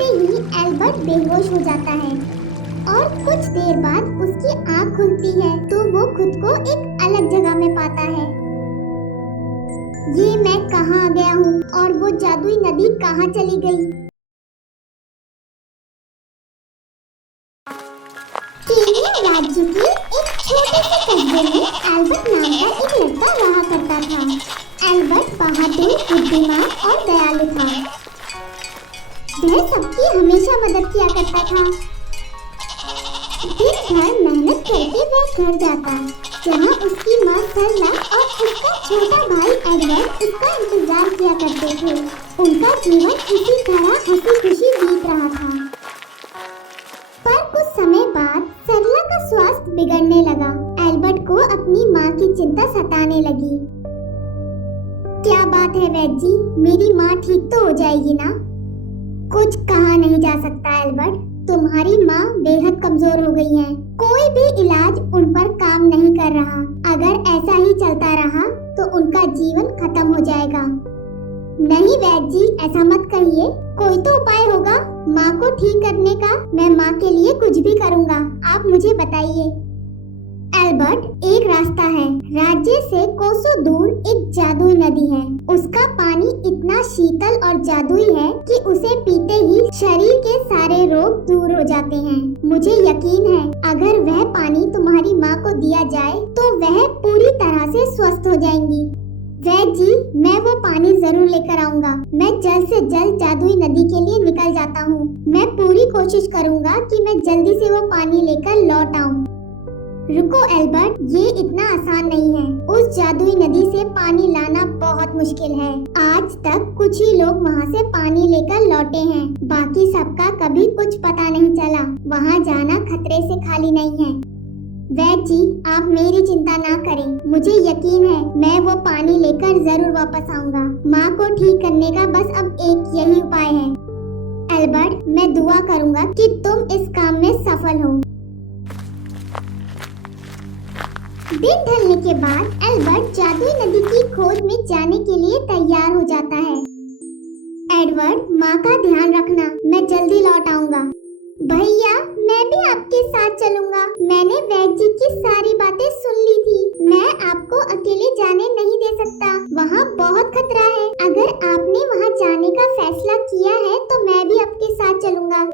सुनते ही एल्बर्ट बेहोश हो जाता है और कुछ देर बाद उसकी आंख खुलती है तो वो खुद को एक अलग जगह में पाता है। ये मैं कहाँ आ गया हूँ और वो जादुई नदी कहाँ चली गई? केनिया राज्य के एक छोटे से कस्बे में एल्बर्ट नाम का एक लड़का रहा करता था। एल्बर्ट बहादुर, बुद्धिमान और दयालु था। वह सबकी हमेशा मदद किया करता था। दिन भर मेहनत करके वह घर जाता जहाँ उसकी माँ सरला और उसका छोटा भाई एडवर्ड उसका इंतजार किया करते थे। उनका जीवन इसी तरह हंसी खुशी बीत रहा था। पर कुछ समय बाद सरला का स्वास्थ्य बिगड़ने लगा। एल्बर्ट को अपनी माँ की चिंता सताने लगी। क्या बात है वैद जी, मेरी माँ ठीक तो हो जाएगी ना? कुछ कहा नहीं जा सकता एल्बर्ट, तुम्हारी माँ बेहद कमजोर हो गई हैं। कोई भी इलाज उन पर काम नहीं कर रहा। अगर ऐसा ही चलता रहा तो उनका जीवन खत्म हो जाएगा। नहीं वैद जी, ऐसा मत कहिए, कोई तो उपाय होगा माँ को ठीक करने का। मैं माँ के लिए कुछ भी करूँगा, आप मुझे बताइए। एल्बर्ट, एक रास्ता है। राज्य से कोसों दूर एक जादुई नदी है। उसका पानी इतना शीतल और जादुई है कि उसे पीते ही शरीर के सारे रोग दूर हो जाते हैं। मुझे यकीन है अगर वह पानी तुम्हारी माँ को दिया जाए तो वह पूरी तरह से स्वस्थ हो जाएंगी। वैद जी, मैं वो पानी जरूर लेकर आऊंगा। मैं जल्द से जल्द जादुई नदी के लिए निकल जाता हूँ। मैं पूरी कोशिश करूँगा कि मैं जल्दी से वो पानी लेकर लौट आऊँ। रुको एल्बर्ट, ये इतना आसान नहीं है। उस जादुई नदी से पानी लाना बहुत मुश्किल है। आज तक कुछ ही लोग वहाँ से पानी लेकर लौटे हैं। बाकी सबका कभी कुछ पता नहीं चला। वहाँ जाना खतरे से खाली नहीं है। वैद जी, आप मेरी चिंता ना करें। मुझे यकीन है मैं वो पानी लेकर जरूर वापस आऊँगा। माँ को ठीक करने का बस अब एक यही उपाय है। एल्बर्ट, मैं दुआ करूँगा कि तुम इस काम में सफल हो। दिन ढलने के बाद एल्बर्ट जादुई नदी की खोज में जाने के लिए तैयार हो जाता है। एडवर्ड, माँ का ध्यान रखना, मैं जल्दी लौट आऊँगा। भैया, मैं भी आपके साथ चलूँगा। मैंने वैद जी की सारी बातें सुन ली थी। मैं आपको अकेले जाने नहीं दे सकता, वहाँ बहुत खतरा है। अगर आपने वहाँ जाने का फैसला किया है तो मैं भी आपके साथ चलूँगा।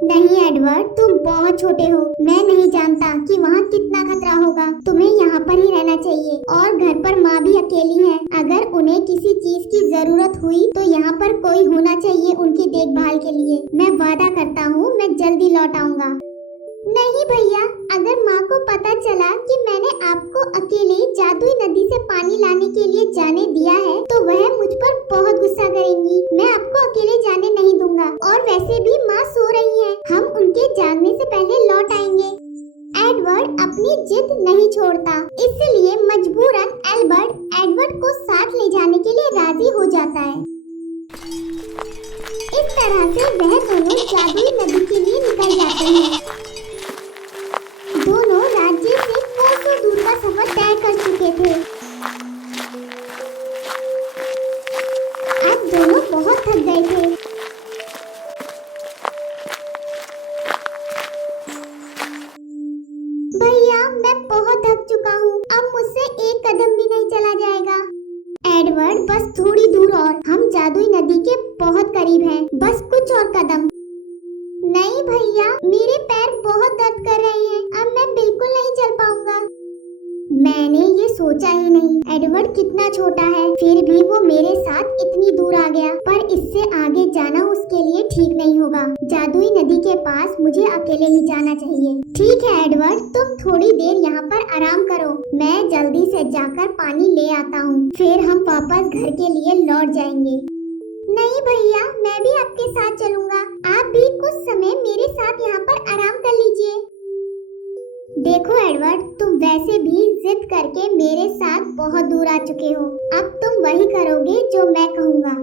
नहीं एडवर्ड, तुम बहुत छोटे हो। मैं नहीं जानता कि वहाँ कितना खतरा होगा। तुम्हें यहाँ पर ही रहना चाहिए और घर पर माँ भी अकेली है। अगर उन्हें किसी चीज की जरूरत हुई तो यहाँ पर कोई होना चाहिए उनकी देखभाल के लिए। मैं वादा करता हूँ मैं जल्दी लौट आऊँगा। नहीं भैया, अगर माँ को पता चला कि मैंने आपको अकेले जादुई नदी से पानी लाने के लिए जाने दिया है तो वह मुझ पर बहुत गुस्सा करेंगी। मैं आपको अकेले जाने नहीं दूंगा और वैसे भी माँ सो रही है। हम उनके जागने से पहले लौट आएंगे। एडवर्ड अपनी जिद नहीं छोड़ता, इसलिए मजबूरन एल्बर्ट एडवर्ड को साथ ले जाने के लिए राजी हो जाता है। इस तरह से वह दोनों जादुई नदी के लिए निकल जाते हैं। दोनों राज्य से कोसों दूर का सफर तय कर चुके थे। अब दोनों बहुत थक गए थे। भैया, मैं बहुत थक चुका हूँ। अब मुझसे एक कदम भी नहीं चला जाएगा। एडवर्ड, बस थोड़ी दूर और, हम जादुई नदी के बहुत करीब हैं। बस कुछ और कदम। नहीं भैया, मेरे पैर बहुत दर्द कर रहे हैं। अब मैं बिल्कुल नहीं चल पाऊंगा। मैंने ये सोचा ही नहीं। एडवर्ड कितना छोटा है, फिर भी वो मेरे साथ इतनी दूर आ गया। पर इससे आगे जाना उसके लिए ठीक नहीं होगा। जादुई नदी के पास मुझे अकेले ही जाना चाहिए। ठीक है एडवर्ड, तुम थोड़ी देर यहाँ पर आराम करो। मैं जल्दी से जाकर पानी ले आता हूँ, फिर हम वापस घर के लिए लौट जाएंगे। नहीं भैया, मैं भी आपके साथ चलूंगा। आप भी कुछ समय मेरे साथ यहाँ पर आराम कर लीजिए। देखो एडवर्ड, तुम वैसे भी जिद करके मेरे साथ बहुत दूर आ चुके हो। अब तुम वही करोगे जो मैं कहूँगा।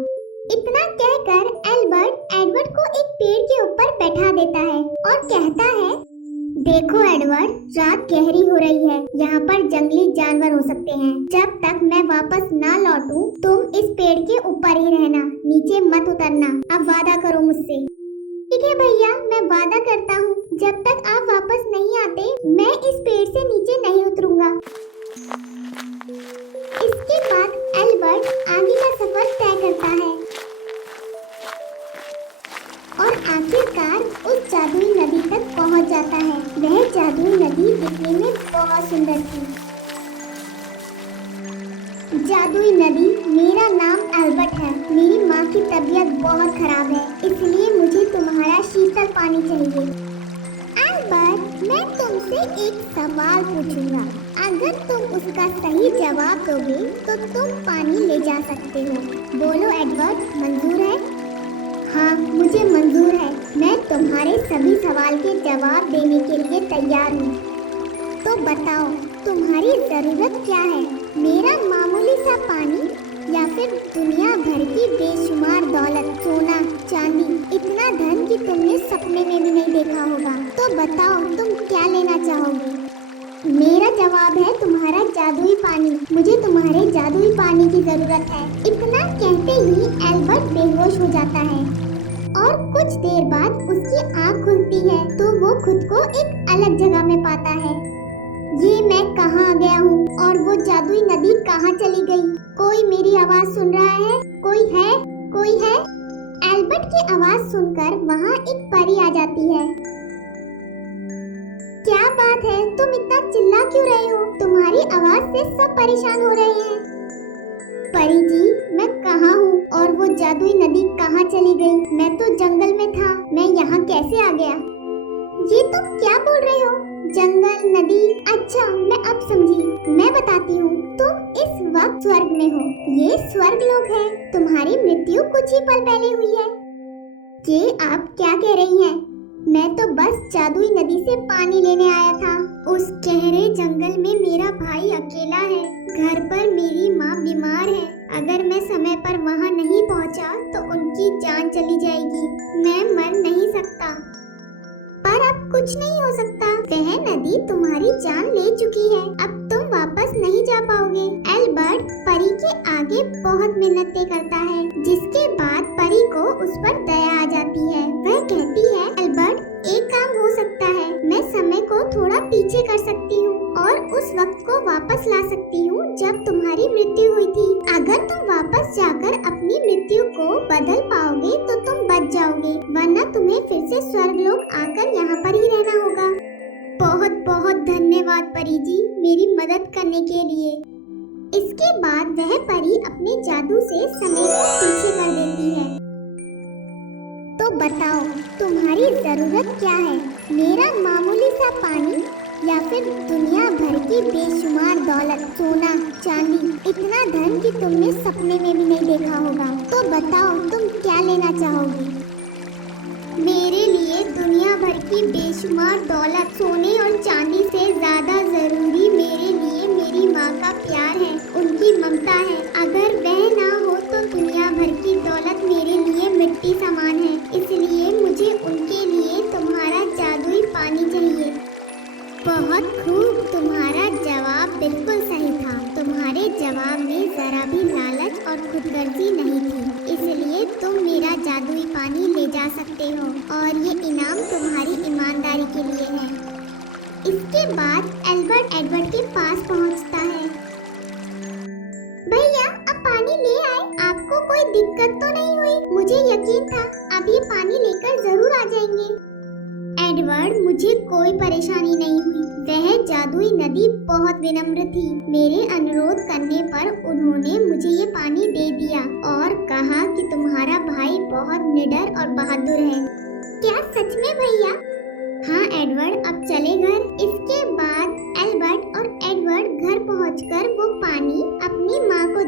इतना कहकर एल्बर्ट एडवर्ड को एक पेड़ के ऊपर बैठा देता है और कहता है, देखो एडवर्ड, रात गहरी हो रही है। यहाँ पर जंगली जानवर हो सकते हैं। जब तक मैं वापस ना लौटूं, तुम इस पेड़ के ऊपर ही रहना, नीचे मत उतरना। अब वादा करो मुझसे। है भैया, मैं वादा करता हूँ जब तक आप वापस नहीं आते मैं इस पेड़ से नीचे नहीं उतरूंगा। इसके बाद एल्बर्ट आगे का सफर तय करता है और आखिरकार उस जादुई नदी तक पहुँच जाता है। वह जादुई नदी दिखने में बहुत सुंदर थी। जादुई नदी, मेरा नाम एल्बर्ट है। मेरी माँ की तबीयत बहुत खराब है, इसलिए मुझे तुम्हारा शीतल पानी चाहिए। एल्बर्ट, मैं तुमसे एक सवाल पूछूंगा। अगर तुम उसका सही जवाब दोगे तो तुम पानी ले जा सकते हो। बोलो एडवर्ड, मंजूर है? हाँ, मुझे मंजूर है। मैं तुम्हारे सभी सवाल के जवाब देने के लिए तैयार हूँ। तो बताओ, तुम्हारी जरूरत क्या है? मेरा मामूली सा पानी या फिर दुनिया भर की बेशुमार दौलत, सोना चांदी, इतना धन कि तुमने सपने में भी नहीं देखा होगा। तो बताओ, तुम क्या लेना चाहोगे? मेरा जवाब है तुम्हारा जादुई पानी। मुझे तुम्हारे जादुई पानी की जरूरत है। इतना कहते ही एल्बर्ट बेहोश हो जाता है और कुछ देर बाद उसकी आँख खुलती है तो वो खुद को एक अलग जगह में पाता है। ये मैं कहाँ आ गया हूँ और वो जादुई नदी कहाँ चली गई? कोई मेरी आवाज सुन रहा है? कोई है? कोई है? एल्बर्ट की आवाज सुनकर वहाँ एक परी आ जाती है। क्या बात है, तुम इतना चिल्ला क्यों रहे हो? तुम्हारी आवाज से सब परेशान हो रहे हैं। परी जी, मैं कहाँ हूँ और वो जादुई नदी कहाँ चली गई? मैं तो जंगल में था, मैं यहाँ कैसे आ गया? ये तुम क्या बोल रहे हो? जंगल, नदी? अच्छा, मैं अब समझी। मैं बताती हूँ। तुम इस वक्त स्वर्ग में हो। ये स्वर्ग लोक है। तुम्हारी मृत्यु कुछ ही पल पहले हुई है। ये आप क्या कह रही हैं? मैं तो बस जादुई नदी से पानी लेने आया था। उस गहरे जंगल में मेरा भाई अकेला है। घर पर मेरी माँ बीमार है। अगर मैं समय पर वहाँ नहीं पहुँचा तो उनकी जान चली जाएगी। मैं मर नहीं सकता। पर अब कुछ नहीं हो सकता। वह नदी तुम्हारी जान ले चुकी है। अब तुम वापस नहीं जा पाओगे। एल्बर्ट परी के आगे बहुत मिन्नतें करता है, जिसके बाद परी को उस पर दया आ जाती है। वह कहती है, एल्बर्ट, एक काम हो सकता है। मैं समय को थोड़ा पीछे कर सकती हूँ और उस वक्त को वापस ला सकती हूँ जब तुम्हारी मृत्यु हुई थी। अगर तुम वापस जाकर अपनी मृत्यु को बदल पाओगे तो तुम बच जाओगे, वरना तुम्हें फिर से स्वर्गलोक आकर यहाँ पर ही रहना होगा। बहुत बहुत धन्यवाद परी जी, मेरी मदद करने के लिए। इसके बाद वह परी अपने जादू से समय को पीछे कर देती है। तो बताओ, तुम्हारी जरूरत क्या है? मेरा मामूली सा पानी या फिर दुनिया भर की बेशुमार दौलत, सोना चांदी, इतना धन कि तुमने सपने में भी नहीं देखा होगा। तो बताओ, तुम क्या लेना चाहोगी? मेरे लिए दुनिया भर की बेशुमार दौलत, सोने और चांदी से ज्यादा जरूरी मेरे लिए मेरी माँ का प्यार है, उनकी ममता है। अगर वह ना हो तो दुनिया भर की दौलत मेरे लिए मिट्टी समान है। इसलिए मुझे उनके लिए तुम्हारा जादुई पानी चाहिए। बहुत खूब, तुम्हारा जवाब बिल्कुल सही था। तुम्हारे जवाब में जरा भी लालच और खुदगर्जी नहीं थी, इसलिए तुम मेरा जादुई पानी ले जा सकते हो और ये इनाम तुम्हारी ईमानदारी के लिए है। इसके बाद एल्बर्ट एडवर्ड के पास पहुंचता है। भैया, अब पानी ले आए। आपको कोई दिक्कत तो नहीं हुई? मुझे यकीन था अब ये पानी लेकर जरूर आ जाएंगे। एडवर्ड, मुझे कोई परेशानी नहीं हुई। वह जादुई नदी बहुत विनम्र थी। मेरे अनुरोध करने पर उन्होंने मुझे ये पानी दे दिया और कहा कि तुम्हारा भाई बहुत निडर और बहादुर है। क्या सच में भैया? हाँ एडवर्ड, अब चले घर। इसके बाद एल्बर्ट और एडवर्ड घर पहुंचकर वो पानी अपनी माँ को